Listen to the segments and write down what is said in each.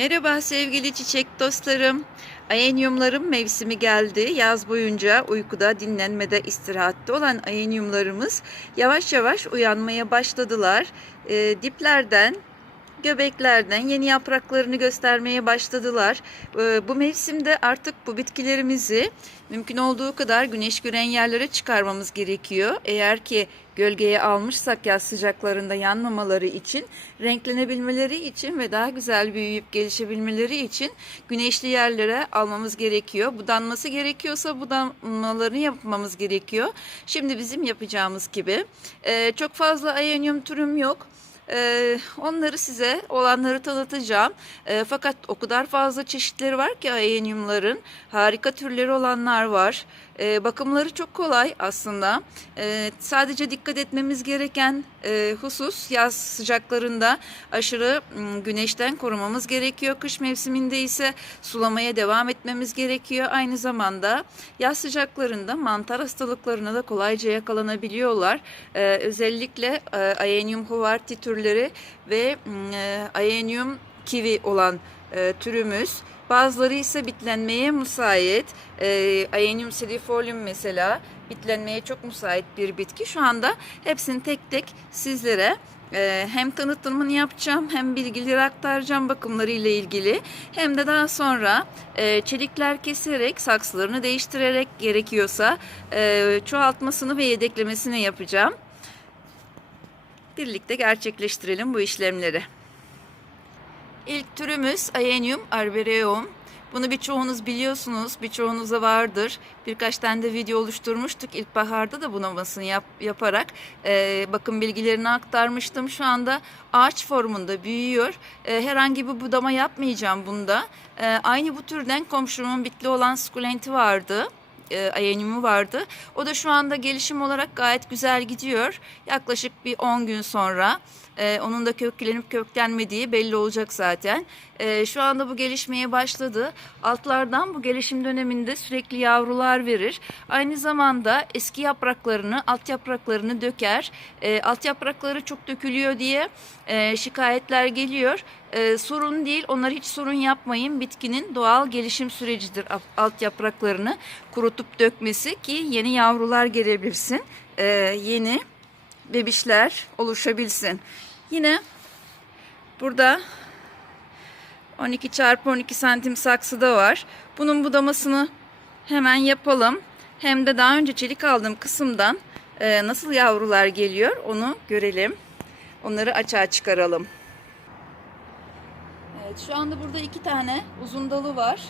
Merhaba sevgili çiçek dostlarım. Ayenyumların mevsimi geldi. Yaz boyunca uykuda, dinlenmede, istirahatte olan ayenyumlarımız yavaş yavaş uyanmaya başladılar. Ee, diplerden, göbeklerden yeni yapraklarını göstermeye başladılar. Ee, bu mevsimde artık bu bitkilerimizi mümkün olduğu kadar güneş gören yerlere çıkarmamız gerekiyor. Eğer ki gölgeye almışsak yaz sıcaklarında yanmamaları için, renklenebilmeleri için ve daha güzel büyüyüp gelişebilmeleri için güneşli yerlere almamız gerekiyor. Budanması gerekiyorsa budanmalarını yapmamız gerekiyor. Şimdi bizim yapacağımız gibi. Ee, çok fazla ayenyum türüm yok. Ee, onları size olanları tanıtacağım. Ee, fakat o kadar fazla çeşitleri var ki ayenyumların. Harika türleri olanlar var. Ee, bakımları çok kolay aslında. Ee, sadece dikkat etmemiz gereken e, husus yaz sıcaklarında aşırı güneşten korumamız gerekiyor. Kış mevsiminde ise sulamaya devam etmemiz gerekiyor. Aynı zamanda yaz sıcaklarında mantar hastalıklarına da kolayca yakalanabiliyorlar. Ee, özellikle e, Aeneum hovarti türleri ve e, Aeneum kiwi olan e, türümüz. Bazıları ise bitlenmeye müsait. E, Aeneum sedifolium mesela bitlenmeye çok müsait bir bitki. Şu anda hepsini tek tek sizlere e, hem tanıtımını yapacağım hem bilgileri aktaracağım bakımları ile ilgili hem de daha sonra e, çelikler keserek saksılarını değiştirerek gerekiyorsa e, çoğaltmasını ve yedeklemesini yapacağım. Birlikte gerçekleştirelim bu işlemleri. İlk türümüz Aeneum arboreum. Bunu birçoğunuz biliyorsunuz, birçoğunuza vardır. Birkaç tane de video oluşturmuştuk ilkbaharda da bunamasını yap, yaparak e, bakım bilgilerini aktarmıştım. Şu anda ağaç formunda büyüyor. E, herhangi bir budama yapmayacağım bunda. E, aynı bu türden komşumun bitli olan sukulenti vardı e, ayenyumu vardı. O da şu anda gelişim olarak gayet güzel gidiyor. Yaklaşık bir 10 gün sonra e, onun da köklenip köklenmediği belli olacak zaten. E, şu anda bu gelişmeye başladı. Altlardan bu gelişim döneminde sürekli yavrular verir. Aynı zamanda eski yapraklarını, alt yapraklarını döker. E, alt yaprakları çok dökülüyor diye e, şikayetler geliyor. Sorun değil, onlar hiç sorun yapmayın. Bitkinin doğal gelişim sürecidir alt yapraklarını kurutup dökmesi ki yeni yavrular gelebilsin. Yeni bebişler oluşabilsin. Yine burada 12 çarpı 12 santim saksıda var. Bunun budamasını hemen yapalım. Hem de daha önce çelik aldığım kısımdan e, nasıl yavrular geliyor onu görelim. Onları açığa çıkaralım. Evet şu anda burada iki tane uzun dalı var.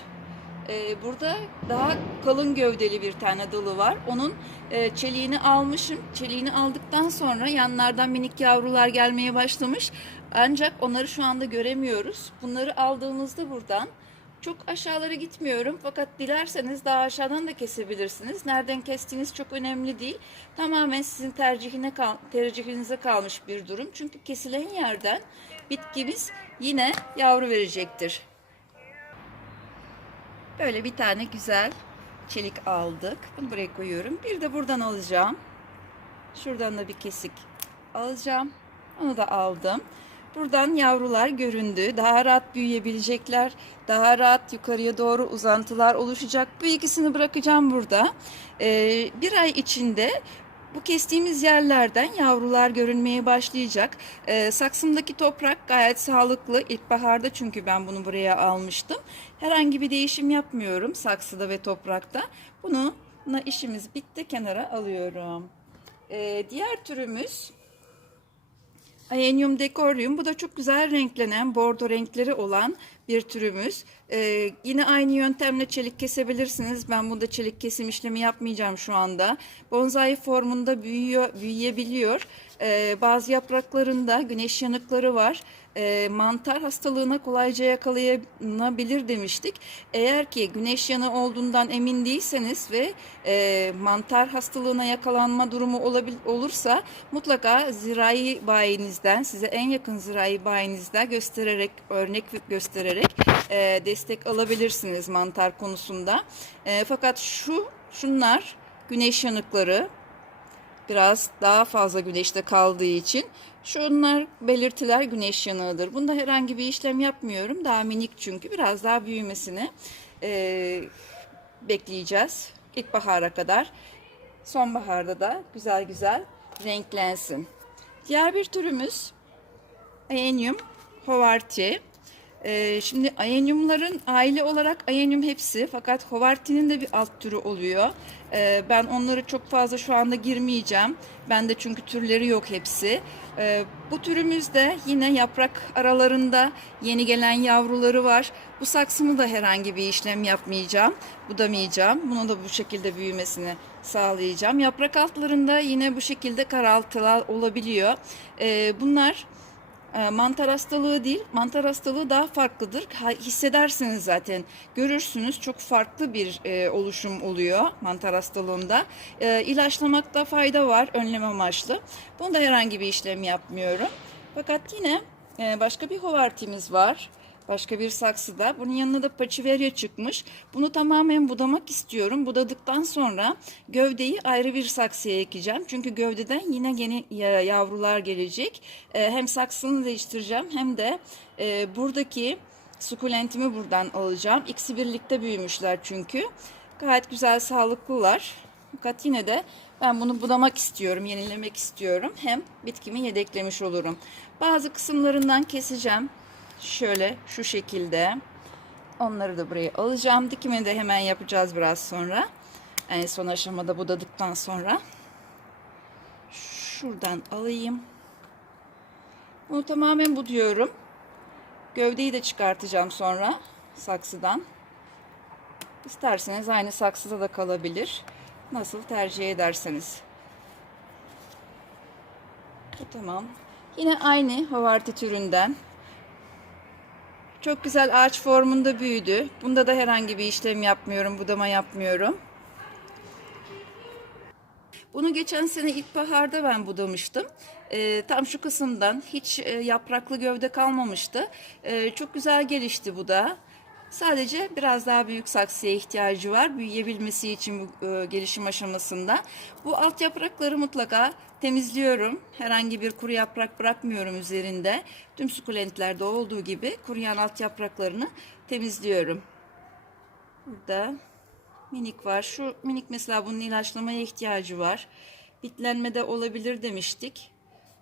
Ee, burada daha kalın gövdeli bir tane dalı var. Onun e, çeliğini almışım. Çeliğini aldıktan sonra yanlardan minik yavrular gelmeye başlamış. Ancak onları şu anda göremiyoruz. Bunları aldığımızda buradan çok aşağılara gitmiyorum fakat dilerseniz daha aşağıdan da kesebilirsiniz. Nereden kestiğiniz çok önemli değil. Tamamen sizin tercihine kal tercihinize kalmış bir durum. Çünkü kesilen yerden bitkimiz yine yavru verecektir. Böyle bir tane güzel çelik aldık. Bunu buraya koyuyorum. Bir de buradan alacağım. Şuradan da bir kesik alacağım. Onu da aldım. Buradan yavrular göründü. Daha rahat büyüyebilecekler. Daha rahat yukarıya doğru uzantılar oluşacak. Bu ikisini bırakacağım burada. Ee, bir ay içinde bu kestiğimiz yerlerden yavrular görünmeye başlayacak. Ee, saksımdaki toprak gayet sağlıklı. İlkbaharda çünkü ben bunu buraya almıştım. Herhangi bir değişim yapmıyorum saksıda ve toprakta. Bunu işimiz bitti kenara alıyorum. Ee, diğer türümüz Aeneum decorium. Bu da çok güzel renklenen, bordo renkleri olan bir türümüz. Ee, yine aynı yöntemle çelik kesebilirsiniz. Ben burada çelik kesim işlemi yapmayacağım şu anda. Bonsai formunda büyüyor, büyüyebiliyor. Ee, bazı yapraklarında güneş yanıkları var. Ee, mantar hastalığına kolayca yakalayabilir demiştik. Eğer ki güneş yanı olduğundan emin değilseniz ve e, mantar hastalığına yakalanma durumu olabil, olursa mutlaka zirai bayinizden size en yakın zirai bayinizde göstererek örnek göstererek e, destek alabilirsiniz mantar konusunda. E, fakat şu şunlar güneş yanıkları biraz daha fazla güneşte kaldığı için şunlar belirtiler güneş yanığıdır. Bunda herhangi bir işlem yapmıyorum. Daha minik çünkü biraz daha büyümesini e, bekleyeceğiz. İlkbahara kadar. Sonbaharda da güzel güzel renklensin. Diğer bir türümüz Aenyum hovarti. Ee, şimdi ayenyumların aile olarak ayenyum hepsi fakat hovartinin de bir alt türü oluyor. Ee, ben onları çok fazla şu anda girmeyeceğim. Bende çünkü türleri yok hepsi. Ee, bu türümüzde yine yaprak aralarında yeni gelen yavruları var. Bu saksımı da herhangi bir işlem yapmayacağım. Budamayacağım. Bunu da bu şekilde büyümesini sağlayacağım. Yaprak altlarında yine bu şekilde karaltılar olabiliyor. Bunlar mantar hastalığı değil, mantar hastalığı daha farklıdır. Hissedersiniz zaten, görürsünüz çok farklı bir e, oluşum oluyor mantar hastalığında. E, ilaçlamakta fayda var, önlem amaçlı. Bunda herhangi bir işlem yapmıyorum. Fakat yine e, başka bir hovartimiz var. Başka bir saksıda. Bunun yanına da paçiverya çıkmış. Bunu tamamen budamak istiyorum. Budadıktan sonra gövdeyi ayrı bir saksıya ekeceğim. Çünkü gövdeden yine yeni ya- yavrular gelecek. Ee, hem saksını değiştireceğim hem de e, buradaki sukulentimi buradan alacağım. İkisi birlikte büyümüşler çünkü. Gayet güzel, sağlıklılar. Fakat yine de ben bunu budamak istiyorum, yenilemek istiyorum. Hem bitkimi yedeklemiş olurum. Bazı kısımlarından keseceğim. Şöyle şu şekilde. Onları da buraya alacağım. Dikimini de hemen yapacağız biraz sonra. En son aşamada budadıktan sonra. Şuradan alayım. Bunu tamamen buduyorum. Gövdeyi de çıkartacağım sonra saksıdan. İsterseniz aynı saksıda da kalabilir. Nasıl tercih ederseniz. Bu tamam. Yine aynı havarti türünden çok güzel ağaç formunda büyüdü. Bunda da herhangi bir işlem yapmıyorum, budama yapmıyorum. Bunu geçen sene ilkbaharda ben budamıştım. Ee, tam şu kısımdan hiç e, yapraklı gövde kalmamıştı. Ee, çok güzel gelişti bu da. Sadece biraz daha büyük saksıya ihtiyacı var büyüyebilmesi için bu e, gelişim aşamasında. Bu alt yaprakları mutlaka temizliyorum. Herhangi bir kuru yaprak bırakmıyorum üzerinde. Tüm sukulentlerde olduğu gibi kuruyan alt yapraklarını temizliyorum. Burada minik var. Şu minik mesela bunun ilaçlamaya ihtiyacı var. Bitlenmede olabilir demiştik.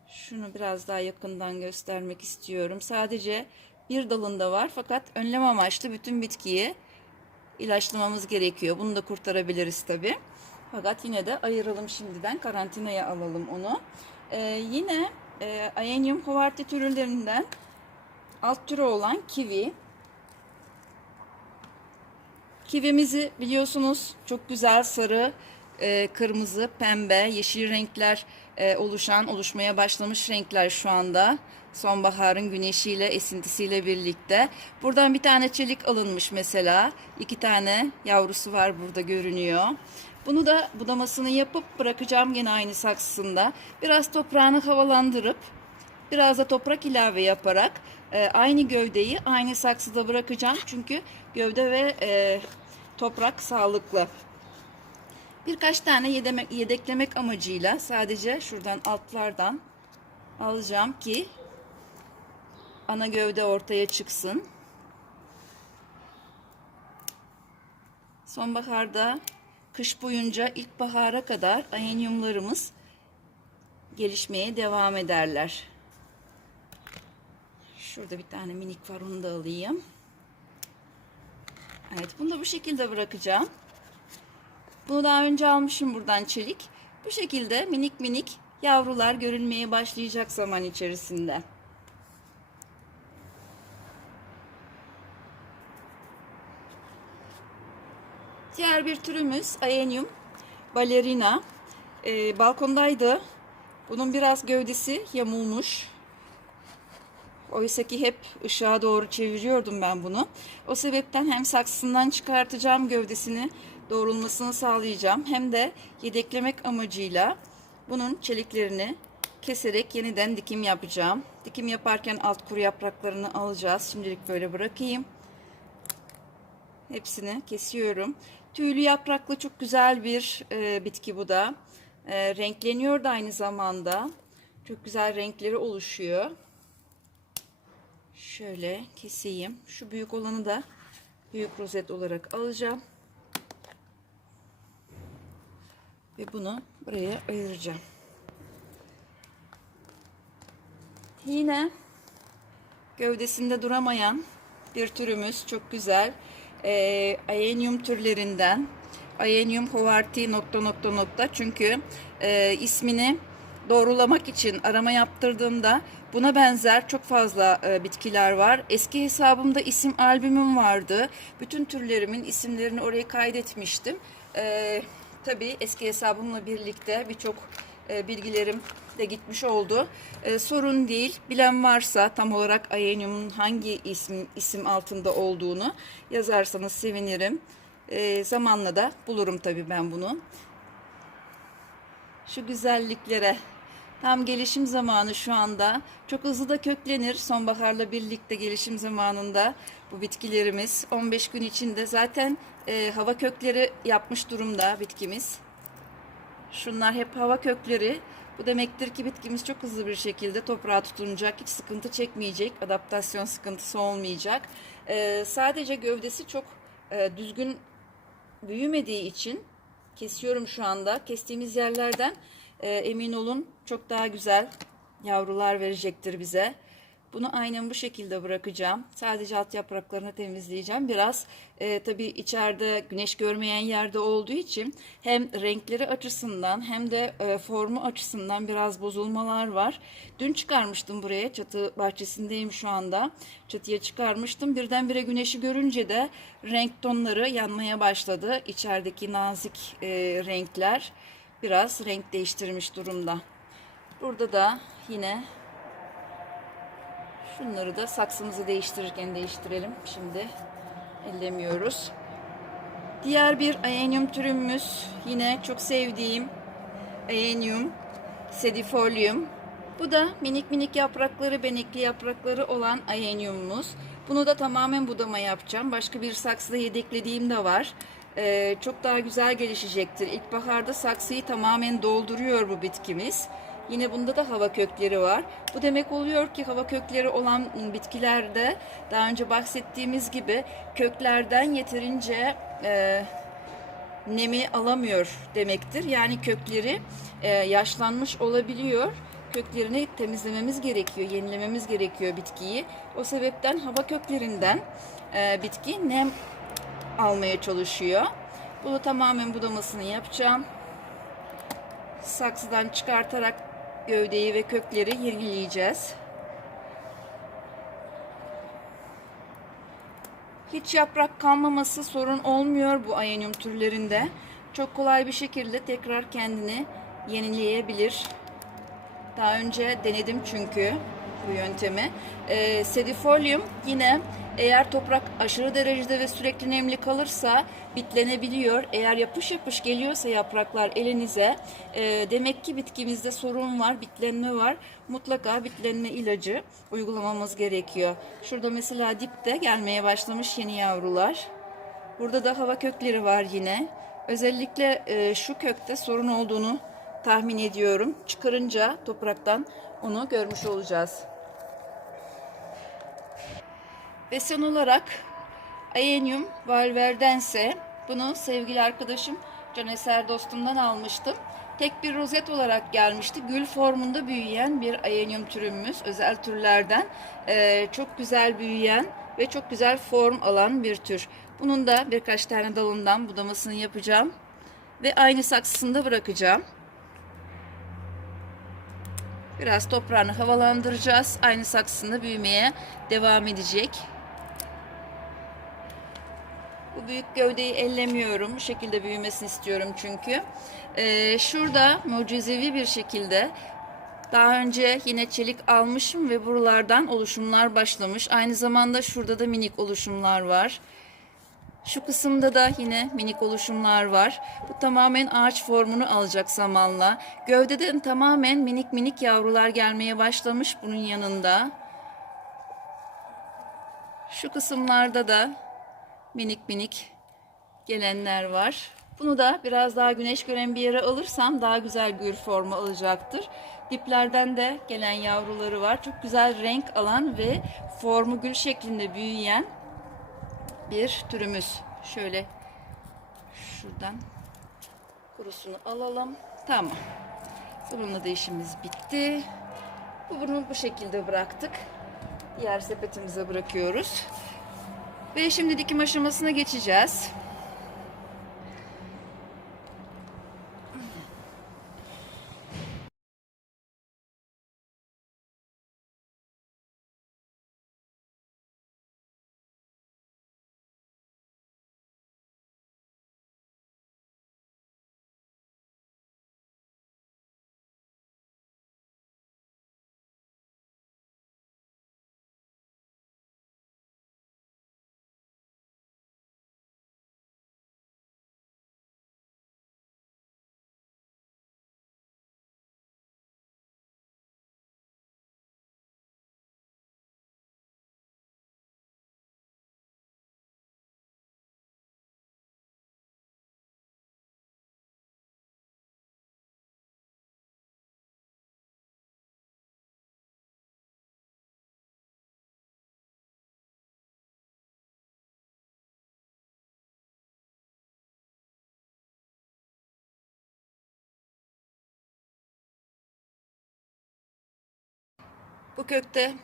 Şunu biraz daha yakından göstermek istiyorum. Sadece bir dalında var fakat önlem amaçlı bütün bitkiyi ilaçlamamız gerekiyor. Bunu da kurtarabiliriz tabi. Fakat yine de ayıralım şimdiden karantinaya alalım onu. Ee, yine e, Aenyum hovarti türlerinden alt türü olan kivi. Kivimizi biliyorsunuz çok güzel sarı, e, kırmızı, pembe, yeşil renkler e, oluşan, oluşmaya başlamış renkler şu anda. Sonbaharın güneşiyle, esintisiyle birlikte. Buradan bir tane çelik alınmış mesela. İki tane yavrusu var burada görünüyor. Bunu da budamasını yapıp bırakacağım gene aynı saksısında. Biraz toprağını havalandırıp Biraz da toprak ilave yaparak e, aynı gövdeyi aynı saksıda bırakacağım. Çünkü gövde ve e, toprak sağlıklı. Birkaç tane yedemek, yedeklemek amacıyla sadece şuradan altlardan alacağım ki ana gövde ortaya çıksın. Sonbaharda kış boyunca ilkbahara kadar ayenyumlarımız gelişmeye devam ederler. Şurada bir tane minik var onu da alayım. Evet bunu da bu şekilde bırakacağım. Bunu daha önce almışım buradan çelik. Bu şekilde minik minik yavrular görünmeye başlayacak zaman içerisinde. Diğer bir türümüz Aenyum ballerina. Ee, balkondaydı. Bunun biraz gövdesi yamulmuş. Oysa ki hep ışığa doğru çeviriyordum ben bunu. O sebepten hem saksısından çıkartacağım gövdesini doğrulmasını sağlayacağım. Hem de yedeklemek amacıyla bunun çeliklerini keserek yeniden dikim yapacağım. Dikim yaparken alt kuru yapraklarını alacağız. Şimdilik böyle bırakayım. Hepsini kesiyorum. Tüylü yapraklı çok güzel bir e, bitki bu da. E, renkleniyor da aynı zamanda. Çok güzel renkleri oluşuyor. Şöyle keseyim. Şu büyük olanı da büyük rozet olarak alacağım. Ve bunu buraya ayıracağım. Yine gövdesinde duramayan bir türümüz çok güzel. Ee, Aenyum türlerinden. Aenyum hovarti nokta nokta nokta. Çünkü e, ismini doğrulamak için arama yaptırdığımda buna benzer çok fazla e, bitkiler var. Eski hesabımda isim albümüm vardı. Bütün türlerimin isimlerini oraya kaydetmiştim. E, tabii eski hesabımla birlikte birçok e, bilgilerim de gitmiş oldu. E, sorun değil. Bilen varsa tam olarak Aenyum'un hangi isim isim altında olduğunu yazarsanız sevinirim. E, zamanla da bulurum tabii ben bunu. Şu güzelliklere tam gelişim zamanı şu anda. Çok hızlı da köklenir. Sonbaharla birlikte gelişim zamanında bu bitkilerimiz 15 gün içinde zaten e, hava kökleri yapmış durumda bitkimiz. Şunlar hep hava kökleri. Bu demektir ki bitkimiz çok hızlı bir şekilde toprağa tutunacak, hiç sıkıntı çekmeyecek, adaptasyon sıkıntısı olmayacak. Ee, sadece gövdesi çok e, düzgün büyümediği için kesiyorum şu anda. Kestiğimiz yerlerden e, emin olun çok daha güzel yavrular verecektir bize. Bunu aynen bu şekilde bırakacağım. Sadece alt yapraklarını temizleyeceğim. Biraz e, tabii içeride güneş görmeyen yerde olduğu için hem renkleri açısından hem de e, formu açısından biraz bozulmalar var. Dün çıkarmıştım buraya. Çatı bahçesindeyim şu anda. Çatıya çıkarmıştım. Birdenbire güneşi görünce de renk tonları yanmaya başladı. İçerideki nazik e, renkler biraz renk değiştirmiş durumda. Burada da yine Şunları da saksımızı değiştirirken değiştirelim. Şimdi ellemiyoruz. Diğer bir aenyum türümüz yine çok sevdiğim aenyum sedifolium. Bu da minik minik yaprakları, benekli yaprakları olan aenyumumuz. Bunu da tamamen budama yapacağım. Başka bir saksıda yedeklediğim de var. Ee, çok daha güzel gelişecektir. İlkbaharda saksıyı tamamen dolduruyor bu bitkimiz. Yine bunda da hava kökleri var. Bu demek oluyor ki hava kökleri olan bitkilerde daha önce bahsettiğimiz gibi köklerden yeterince e, nemi alamıyor demektir. Yani kökleri e, yaşlanmış olabiliyor. Köklerini temizlememiz gerekiyor, yenilememiz gerekiyor bitkiyi. O sebepten hava köklerinden e, bitki nem almaya çalışıyor. Bunu tamamen budamasını yapacağım. Saksıdan çıkartarak gövdeyi ve kökleri yenileyeceğiz. Hiç yaprak kalmaması sorun olmuyor bu ayenyum türlerinde. Çok kolay bir şekilde tekrar kendini yenileyebilir. Daha önce denedim çünkü bu yöntemi. Ee, sedifolium yine eğer toprak aşırı derecede ve sürekli nemli kalırsa bitlenebiliyor. Eğer yapış yapış geliyorsa yapraklar elinize e, demek ki bitkimizde sorun var, bitlenme var. Mutlaka bitlenme ilacı uygulamamız gerekiyor. Şurada mesela dipte gelmeye başlamış yeni yavrular. Burada da hava kökleri var yine. Özellikle e, şu kökte sorun olduğunu tahmin ediyorum. Çıkarınca topraktan onu görmüş olacağız. Ve son olarak Aenyum valverdense bunu sevgili arkadaşım Caneser dostumdan almıştım. Tek bir rozet olarak gelmişti. Gül formunda büyüyen bir Aenyum türümüz. Özel türlerden. Ee, çok güzel büyüyen ve çok güzel form alan bir tür. Bunun da birkaç tane dalından budamasını yapacağım. Ve aynı saksısında bırakacağım. Biraz toprağını havalandıracağız. Aynı saksısında büyümeye devam edecek. Bu büyük gövdeyi ellemiyorum. Bu şekilde büyümesini istiyorum çünkü. Ee, şurada mucizevi bir şekilde daha önce yine çelik almışım ve buralardan oluşumlar başlamış. Aynı zamanda şurada da minik oluşumlar var. Şu kısımda da yine minik oluşumlar var. Bu tamamen ağaç formunu alacak zamanla. Gövdeden tamamen minik minik yavrular gelmeye başlamış bunun yanında. Şu kısımlarda da minik minik gelenler var. Bunu da biraz daha güneş gören bir yere alırsam daha güzel bir formu alacaktır. Diplerden de gelen yavruları var. Çok güzel renk alan ve formu gül şeklinde büyüyen bir türümüz. Şöyle şuradan kurusunu alalım. Tamam. Bununla da işimiz bitti. Bunu bu şekilde bıraktık. Diğer sepetimize bırakıyoruz. Ve şimdi dikim aşamasına geçeceğiz. Bu kökte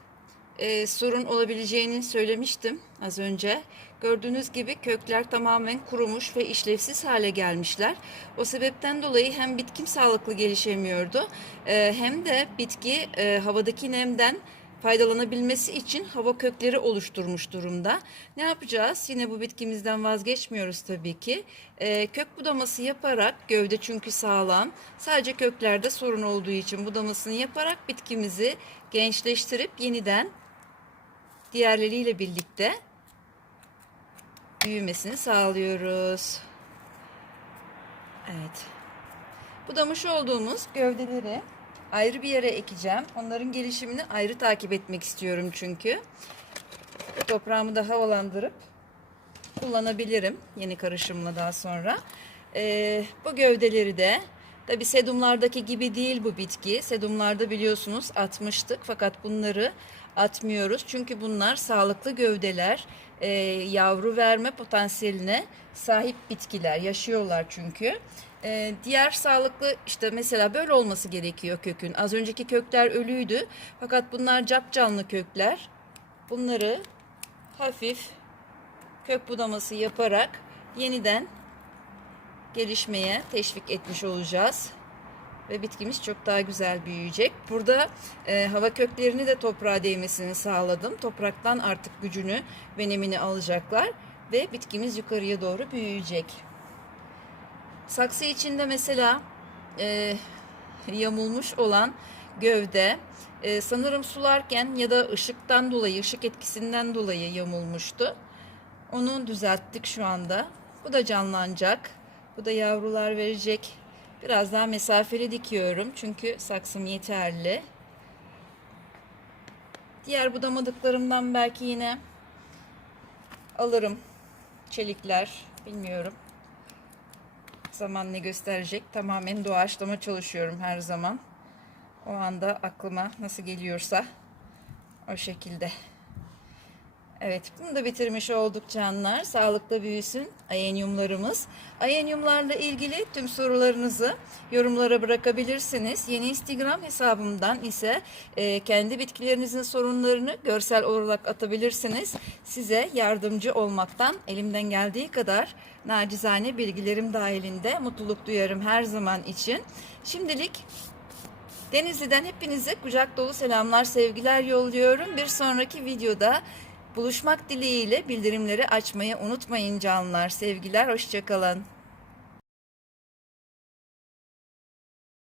e, sorun olabileceğini söylemiştim az önce. Gördüğünüz gibi kökler tamamen kurumuş ve işlevsiz hale gelmişler. O sebepten dolayı hem bitkim sağlıklı gelişemiyordu e, hem de bitki e, havadaki nemden faydalanabilmesi için hava kökleri oluşturmuş durumda. Ne yapacağız? Yine bu bitkimizden vazgeçmiyoruz tabii ki. Ee, kök budaması yaparak, gövde çünkü sağlam, sadece köklerde sorun olduğu için budamasını yaparak bitkimizi gençleştirip yeniden diğerleriyle birlikte büyümesini sağlıyoruz. Evet. Budamış olduğumuz gövdeleri ayrı bir yere ekeceğim. Onların gelişimini ayrı takip etmek istiyorum çünkü. Toprağımı da havalandırıp kullanabilirim yeni karışımla daha sonra. Ee, bu gövdeleri de tabi sedumlardaki gibi değil bu bitki. Sedumlarda biliyorsunuz atmıştık fakat bunları atmıyoruz. Çünkü bunlar sağlıklı gövdeler, e, yavru verme potansiyeline sahip bitkiler. Yaşıyorlar çünkü. Ee, diğer sağlıklı işte mesela böyle olması gerekiyor kökün. Az önceki kökler ölüydü. Fakat bunlar cap canlı kökler. Bunları hafif kök budaması yaparak yeniden gelişmeye teşvik etmiş olacağız. Ve bitkimiz çok daha güzel büyüyecek. Burada e, hava köklerini de toprağa değmesini sağladım. Topraktan artık gücünü ve nemini alacaklar. Ve bitkimiz yukarıya doğru büyüyecek. Saksı içinde mesela e, yamulmuş olan gövde e, sanırım sularken ya da ışıktan dolayı, ışık etkisinden dolayı yamulmuştu. Onu düzelttik şu anda. Bu da canlanacak. Bu da yavrular verecek. Biraz daha mesafeli dikiyorum çünkü saksım yeterli. Diğer budamadıklarımdan belki yine alırım. Çelikler, bilmiyorum. Zaman ne gösterecek? Tamamen doğaçlama çalışıyorum her zaman. O anda aklıma nasıl geliyorsa o şekilde. Evet bunu da bitirmiş olduk canlar. Sağlıklı büyüsün ayenyumlarımız. Ayenyumlarla ilgili tüm sorularınızı yorumlara bırakabilirsiniz. Yeni Instagram hesabımdan ise e, kendi bitkilerinizin sorunlarını görsel olarak atabilirsiniz. Size yardımcı olmaktan elimden geldiği kadar nacizane bilgilerim dahilinde mutluluk duyarım her zaman için. Şimdilik Denizli'den hepinize kucak dolu selamlar, sevgiler yolluyorum. Bir sonraki videoda buluşmak dileğiyle bildirimleri açmayı unutmayın canlar. Sevgiler, hoşçakalın.